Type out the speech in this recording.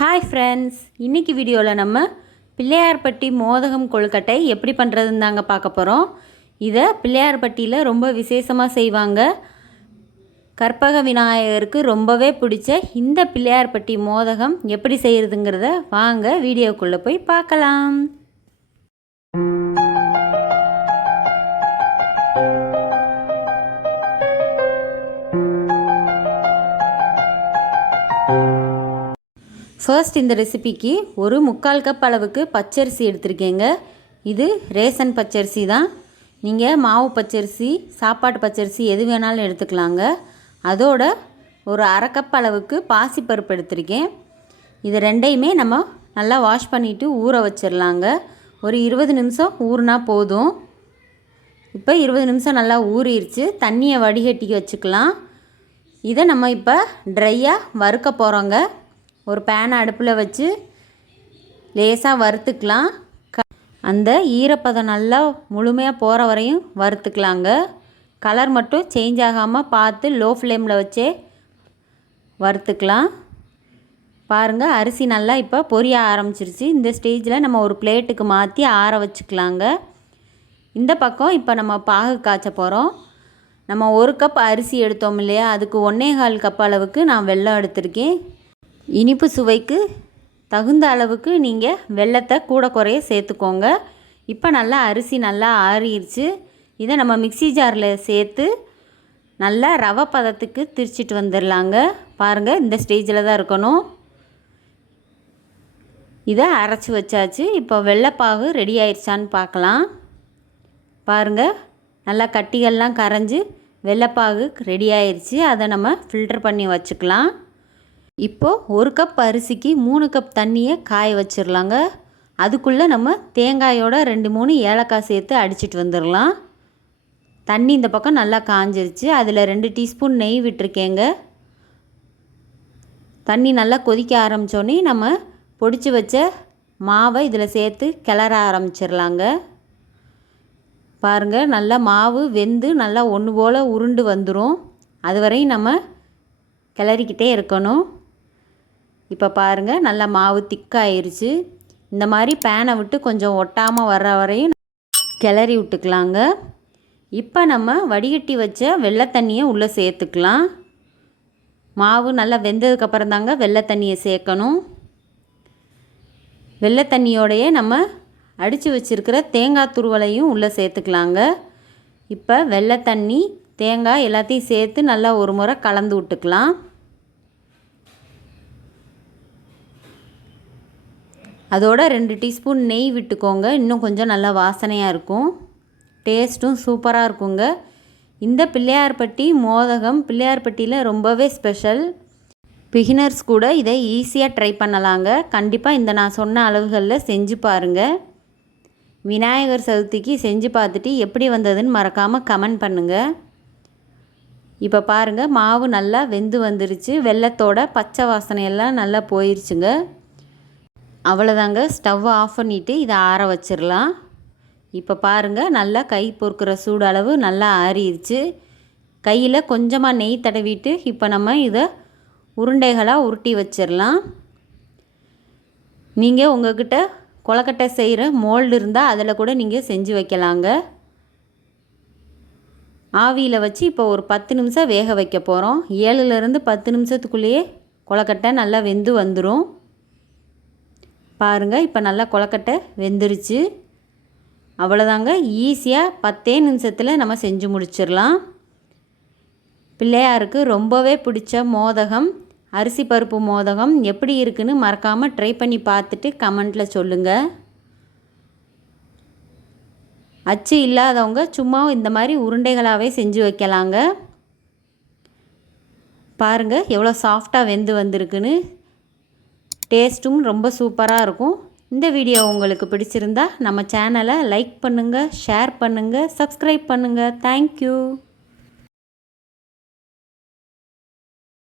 Hi friends இன்றைக்கி வீடியோவில் நம்ம பிள்ளையார்பட்டி மோதகம் கொழுக்கட்டை எப்படி பண்ணுறதுன்னு தாங்க பார்க்க போகிறோம் இதை பிள்ளையார்பட்டியில் ரொம்ப விசேஷமாக செய்வாங்க. கற்பக விநாயகருக்கு ரொம்பவே பிடிச்ச இந்த பிள்ளையார்பட்டி மோதகம் எப்படி செய்கிறதுங்கிறத வாங்க வீடியோக்குள்ளே போய் பார்க்கலாம். ஃபர்ஸ்ட் இந்த ரெசிபிக்கு ஒரு முக்கால் கப் அளவுக்கு பச்சரிசி எடுத்திருக்கேங்க. இது ரேசன் பச்சரிசி தான். நீங்கள் மாவு பச்சரிசி சாப்பாட்டு பச்சரிசி எது வேணாலும் எடுத்துக்கலாங்க. அதோட ஒரு அரை கப் அளவுக்கு பாசிப்பருப்பு எடுத்திருக்கேன். இது ரெண்டையுமே நம்ம நல்லா வாஷ் பண்ணிவிட்டு ஊற வச்சிடலாங்க ஒரு இருபது நிமிஷம் ஊறினா போதும். இப்போ இருபது நிமிஷம் நல்லா ஊறிடுச்சு தண்ணியை வடிகட்டி வச்சுக்கலாம். இதை நம்ம இப்போ ட்ரையாக வறுக்க போகிறோங்க ஒரு பேனை அடுப்பில் வச்சு லேசாக வறுத்துக்கலாம். க அந்த ஈரப்பதம் நல்லா முழுமையாக போகிற வரையும் வறுத்துக்கலாங்க. கலர் மட்டும் சேஞ்ச் ஆகாமல் பார்த்து லோ ஃப்ளேமில் வச்சே வறுத்துக்கலாம். பாருங்கள் அரிசி நல்லா இப்போ பொரிய ஆரம்பிச்சிருச்சு. இந்த ஸ்டேஜில் நம்ம ஒரு பிளேட்டுக்கு மாற்றி ஆற வச்சுக்கலாங்க. இந்த பக்கம் இப்போ நம்ம பாகு காய்ச்ச போகிறோம் நம்ம ஒரு கப் அரிசி எடுத்தோம் இல்லையா? அதுக்கு ஒன்றே கால் கப் அளவுக்கு நான் வெல்லம் எடுத்திருக்கேன். இனிப்பு சுவைக்கு தகுந்த அளவுக்கு நீங்கள் வெள்ளத்தை கூட குறைய சேர்த்துக்கோங்க. இப்போ நல்லா அரிசி நல்லா ஆறிடுச்சு இதை நம்ம மிக்சி ஜாரில் சேர்த்து நல்லா ரவை பதத்துக்கு திரிச்சிட்டு வந்துடலாங்க பாருங்கள் இந்த ஸ்டேஜில் தான் இருக்கணும். இதை அரைச்சி வச்சாச்சு. இப்போ வெள்ளைப்பாகு ரெடி ஆயிடுச்சான்னு பார்க்கலாம் பாருங்கள் நல்லா கட்டிகள்லாம் கரைஞ்சி வெள்ளைப்பாகு ரெடி ஆயிடுச்சு அதை நம்ம ஃபில்டர் பண்ணி வச்சுக்கலாம். இப்போது ஒரு கப் அரிசிக்கு மூணு கப் தண்ணியை காய வச்சிடலாங்க. அதுக்குள்ளே நம்ம தேங்காயோட ரெண்டு மூணு ஏலக்காய் சேர்த்து அடிச்சிட்டு வந்துடலாம். தண்ணி இந்த பக்கம் நல்லா காஞ்சிருச்சு. அதில் ரெண்டு டீஸ்பூன் நெய் விட்டுருக்கேங்க. தண்ணி நல்லா கொதிக்க ஆரம்பித்தோடனே நம்ம பொடிச்சு வச்ச மாவை இதில் சேர்த்து கிளற ஆரம்பிச்சிடலாங்க. பாருங்கள் நல்லா மாவு வெந்து நல்லா ஒன்று போல் உருண்டு வந்துடும் அது வரையும் நம்ம கிளறிக்கிட்டே இருக்கணும். இப்போ பாருங்கள் நல்லா மாவு திக்காயிருச்சு. இந்த மாதிரி பேனை விட்டு கொஞ்சம் ஒட்டாமல் வர்ற வரையும் கிளறி விட்டுக்கலாங்க. இப்போ நம்ம வடிகட்டி வச்ச வெள்ளை தண்ணியை உள்ளே சேர்த்துக்கலாம். மாவு நல்லா வெந்ததுக்கப்புறம் தாங்க வெள்ளை தண்ணியை சேர்க்கணும். வெள்ளை தண்ணியோடையே நம்ம அடித்து வச்சுருக்கிற தேங்காய் துருவலையும் உள்ளே சேர்த்துக்கலாங்க. இப்போ வெள்ளை தண்ணி தேங்காய் எல்லாத்தையும் சேர்த்து நல்லா ஒரு முறை கலந்து விட்டுக்கலாம். அதோட ரெண்டு டீஸ்பூன் நெய் விட்டுக்கோங்க. இன்னும் கொஞ்சம் நல்லா வாசனையாக இருக்கும். டேஸ்ட்டும் சூப்பராக இருக்குங்க. இந்த பிள்ளையார்பட்டி மோதகம் பிள்ளையார்பட்டியில் ரொம்பவே ஸ்பெஷல். பிகினர்ஸ் கூட இதை ஈஸியாக ட்ரை பண்ணலாங்க. கண்டிப்பாக இந்த நான் சொன்ன அளவுகளில் செஞ்சு பாருங்கள் விநாயகர் சதுர்த்திக்கு செஞ்சு பார்த்துட்டு எப்படி வந்ததுன்னு மறக்காமல் கமெண்ட் பண்ணுங்கள் இப்போ பாருங்கள் மாவு நல்லா வெந்து வந்துருச்சு. வெள்ளத்தோட பச்சை வாசனையெல்லாம் நல்லா போயிருச்சுங்க. அவ்வளோதாங்க ஸ்டவ்வை ஆஃப் பண்ணிவிட்டு இதை ஆற வச்சிடலாம் இப்போ பாருங்கள் நல்லா கை பொறுக்கிற சூடு அளவு நல்லா ஆறிடுச்சு. கையில் கொஞ்சமாக நெய் தடவிட்டு இப்போ நம்ம இதை உருண்டைகளாக உருட்டி வச்சிடலாம் நீங்கள் உங்கள்கிட்ட கொலக்கட்டை செய்கிற மோல்டு இருந்தால் அதில் கூட நீங்கள் செஞ்சு வைக்கலாங்க. ஆவியில் வச்சு இப்போ ஒரு பத்து நிமிஷம் வேக வைக்க போகிறோம் ஏழுலேருந்து பத்து நிமிஷத்துக்குள்ளேயே கொலக்கட்டை நல்லா வெந்து வந்துடும் பாருங்கள் இப்போ நல்லா கொலக்கட்டை வெந்துருச்சு. அவ்வளோதாங்க ஈஸியாக பத்தே நிமிஷத்தில் நம்ம செஞ்சு முடிச்சிடலாம். பிள்ளையாருக்கு ரொம்பவே பிடிச்ச மோதகம் அரிசி பருப்பு மோதகம் எப்படி இருக்குன்னு மறக்காமல் ட்ரை பண்ணி பார்த்துட்டு கமெண்ட்டில் சொல்லுங்கள் அச்சு இல்லாதவங்க சும்மா இந்த மாதிரி உருண்டைகளாகவே செஞ்சு வைக்கலாங்க. பாருங்கள் எவ்வளோ சாஃப்டாக வெந்து வந்திருக்குன்னு. டேஸ்ட்டும் ரொம்ப சூப்பராக இருக்கும். இந்த வீடியோ உங்களுக்கு பிடிச்சிருந்தா நம்ம சேனலை லைக் பண்ணுங்கள் ஷேர் பண்ணுங்கள் சப்ஸ்கிரைப் பண்ணுங்கள் தேங்க்யூ